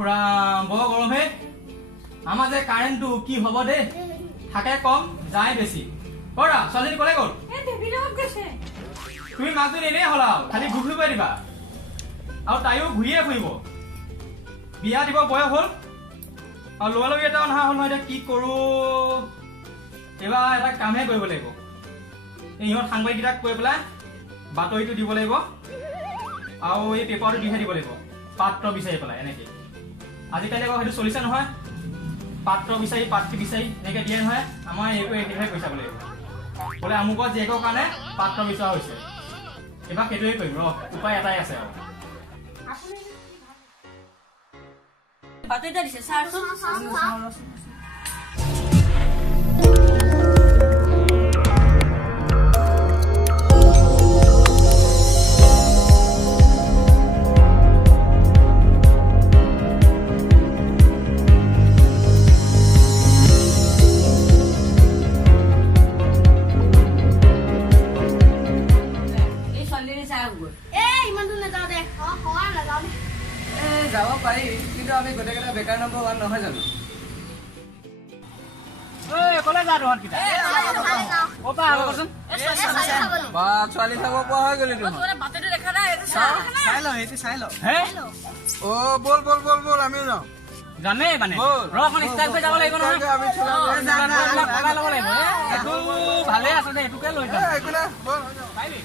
বৰ গৰম হে আমাৰ যে কাৰেণ্টটো কি হ'ব দে থাকে কম যায় বেছি কৰা ছোৱালী কলে গ'ল তুমি মাজুলী এনেই হলা খালি ঘূৰিব দিবা আৰু তাইও ঘূৰিয়ে ফুৰিব বিয়া দিব বয়স হ'ল আৰু ল'ৰা লৰি এটা অহা হ'ল মই এতিয়া কি কৰো এবাৰ এটা কামহে কৰিব লাগিব ইহঁত সাংবাদিককেইটাক কৈ পেলাই বাতৰিটো দিব লাগিব আৰু এই পেপাৰটো দিহে দিব লাগিব পাত্ৰ বিচাৰি পেলাই এনেকৈ আজিকালি আকৌ সেইটো চলিছে নহয় পাত্ৰ বিচাৰি পাত্ৰী বিচাৰি এনেকৈ দিয়ে নহয় আমাৰ এইটো এইটোহে পইচা লাগিব বোলে আমুকত জীয়েকৰ কাৰণে পাত্ৰ বিচৰা হৈছে এইবাৰ সেইটোৱে কৰিম ৰ উপায় এটাই আছে আৰু বাতৰিটা দিছে ছাৰ যাব পাৰি কিন্তু আমি গোটেইকেইটা বেকাৰ নম্বৰ 1 নহয় জানো কলে যা তহঁতকেইটা ক'পা আহ কচোন বা ছোৱালী চাব পোৱা হৈ গলি তুমি বাতৰিটো দেখা নাই চাই ল সেইটো চাই ল হে অ বল বল বল বল আমি যাওঁ জানে মানে ৰ এখন ষ্টাইল কৰি যাব লাগিব নহয় আমি চলাব কলাই ল'ব লাগিব এইটো ভালে আছে দে এইটোকে লৈ যাম একো নাই বল পাৰিবি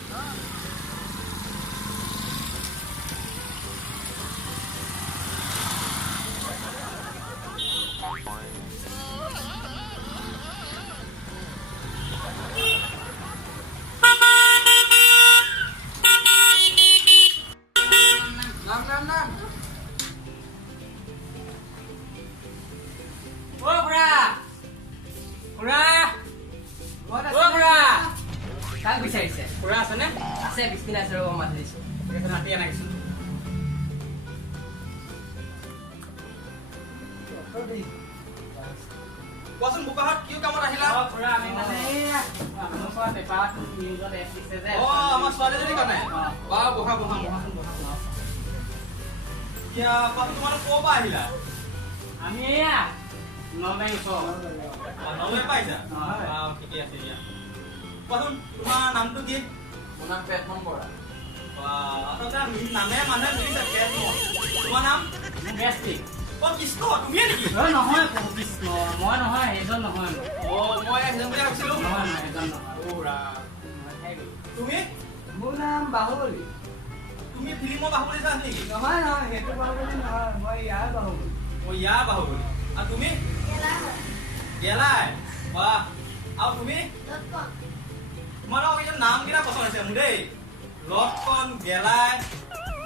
কোৱাচোন বোকাহত কি কামত আহিলা আমি মানে আমাৰ পেপাৰটো নিউজত এড দিছে যে আমাৰ ছোৱালীজনীৰ কাৰণে বা বহা বহা এতিয়া কোৱাচোন তোমালোক ক'ৰ পৰা আহিলা আমি এয়া নলবাৰী ওচৰ নলবাৰী পাইছা ঠিকে আছে দিয়া কোৱাচোন তোমাৰ নামটো কি মোৰ নাম পেটমন বৰা আচলতে নামে মানুহে বুজিছে পেটমন তোমাৰ নাম গেষ্টিক কৃষ্ণ তুমিয়ে নেকি নহয় কৃষ্ণ মই নহয় সেইজন নহয় মই সেইজন বুলি ভাবিছিলো নহয় সেইজন নহয় তুমি মোৰ নাম বাহুবলী তুমি ফিল্মৰ বাহুবলী চাই নেকি নহয় নহয় সেইটো বাহুবলী নহয় মই ইয়াৰ বাহুবলী ইয়াৰ বাহুবলী আৰু তুমি গেলাই বাহ আৰু তুমি তোমালোকৰ এতিয়া নামকেইটা পচন্দ হৈছে মোৰ দেই লক্ষণ গেলাই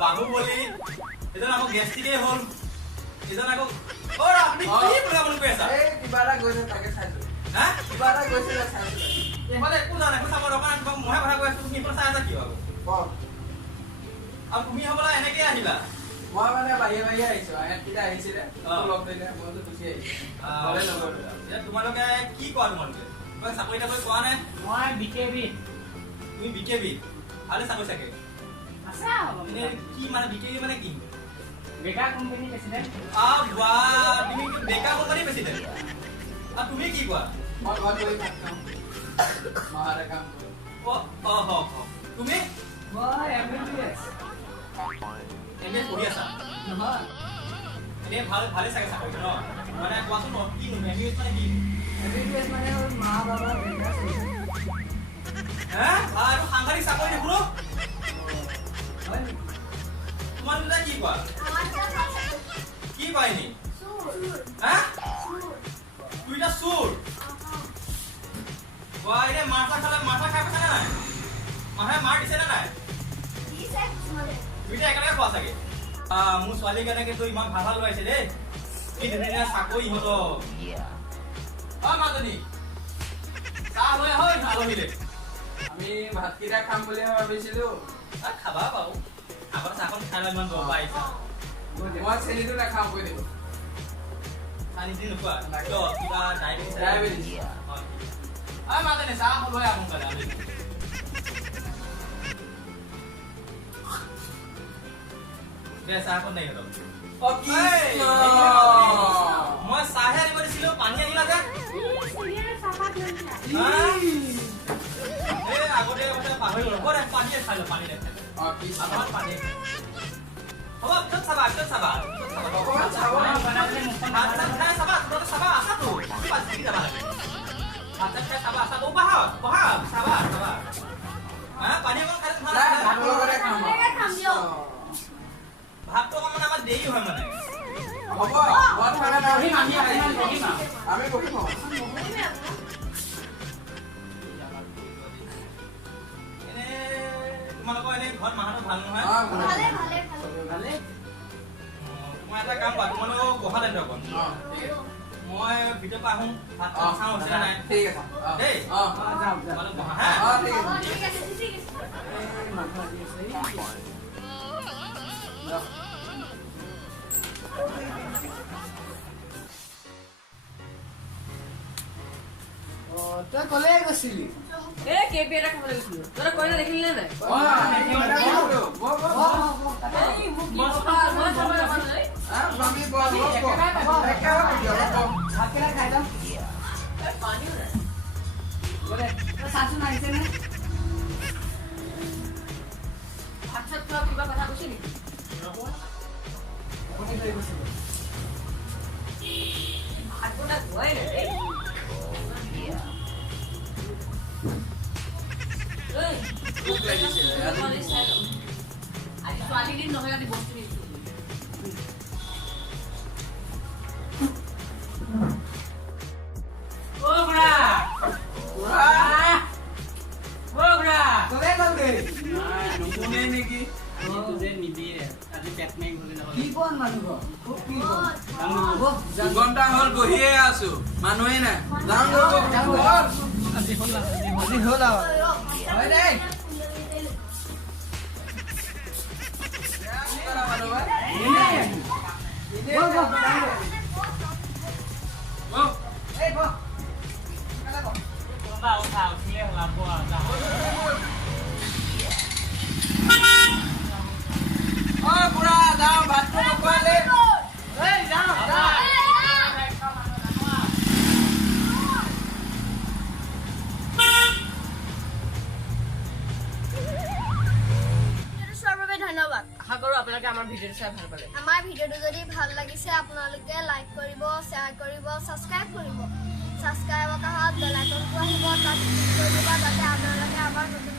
বাহুবলী এজন আকৌ গেষ্টিকেই হ'ল এজন আকৌ আপুনি কি প্ৰগ্ৰাম কৰি আছা এই কিবা এটা গৈছে তাকে চাইছো হা কিবা এটা গৈছে চাইছো এইফালে একো জানে একো চাব দৰকাৰ নাই মইহে কথা কৈ আছো তুমি এইফালে চাই আছা কিয় আকৌ আৰু তুমি হ'বলা এনেকৈ আহিলা মই মানে বাহিৰে বাহিৰে আহিছো এহেঁতকেইটা আহিছিলে লগ ধৰিলে মইতো গুচি আহিছো তোমালোকে কি কোৱা তোমালোকে চাকৰি তাকৰি কোৱা নাই মই বিকেবি তুমি বিকেবি ভালে চাকৰি চাগে কি মানে বিকেবি মানে কি বেকা কোম্পানী প্ৰেচিডেণ্ট তুমি বেকা কোম্পানী প্ৰেচিডেণ্ট আৰু তুমি কি কোৱা মই ঘৰত গৈ থাকোঁ মাহঁতে কাম কৰোঁ তুমি মই MBBS এনে পঢ়ি আছা নহয় এনে ভালে চাগে চাকৰিটো ন মানে কোৱাচোন কি MBBS মানে কি MBBS মানে হ'ল মা বাবা বিজনেছ হে আৰু সাংঘাতিক চাকৰি দেখোন হয় নেকি তোমাৰ দুটা কি কোৱা কি কয় নি হা দুইটা চোৰ এতিয়া মাথা খাই পাইছা নে নাই মাথাই মাৰ দিছে নে নাই দুইটা একেলগে খোৱা চাগে মোৰ ছোৱালী কেনেকেতো ইমান ভাল ভাল লগাইছে দেই কি ধুনীয়া চাকৰি ইহঁতৰ মাজনী চাহ লৈ আহ আলহীলে আমি ভাতকেইটা খাম বুলি ভাবিছিলো খাবা বাৰু আগত চাহখন খাই লৈ ইমান গম পাইছা মই চেনিটো নাখাওঁ কৈ দিব পানী দি নোখোৱা কিবা ডায়েবেটিছ মাজনী চাহ লৈ আহোঁ চাহ ক'ত নাই পাহৰি গ'লো বৰে পানী খাই ল পানী দেখাই অ কি আমাৰ পানী হ'ব চব চাবা চাবা অকমান চাব বনাবলে মুখন নাই চাবা তোৰ চাবা আছা তো কি পাছি যাবা আচ্ছা চাবা আছা তো বহা চাবা পানী অকণ খাই ভাল ভাত লগতে খাম ভাতটো অকণমান আমাৰ দেৰি হয় মানে হ'ব ভাত খালে আমি বহিম আমি বহিম তোমালোকৰ এনে ঘৰত মাহঁতৰ ভাল নহয় ভালে মই এটা কাম কৰা তোমালোক বহা লাগিব অকণ মই ভিতৰৰ পৰা আহোঁ ভাত চাওঁ হৈছে নাই ঠিক আছে দেই যাম তোমালোক বহা হা ঠিক আছে তই কলে গৈছিলি কেপি এটা খাবলৈ গৈছিলো তই কইনা দেখিলি নে নাই কিবা কথা কৈছে নেকি ভাত বনা হোৱাই নাই আজি ছোৱালী দিন নহয় আমি বস্তু দিছো দুঘণ্টা হল বহিয়ে আছো মানুহে নাই হ'ল বুঢ়া যাওঁ ভাতটো নোখোৱালে ধন্যবাদ আশা কৰো আপোনালোকে আমাৰ ভিডিঅ'টো চাই ভাল পালে আমাৰ ভিডিঅ'টো যদি ভাল লাগিছে আপোনালোকে লাইক কৰিব শ্বেয়াৰ কৰিব ছাবস্ক্ৰাইব কৰিব ছাবস্ক্ৰাইবৰ কাষত বেল আইকনটো আহিব তাত ক্লিক কৰি দিব যাতে আপোনালোকে আমাৰ নতুন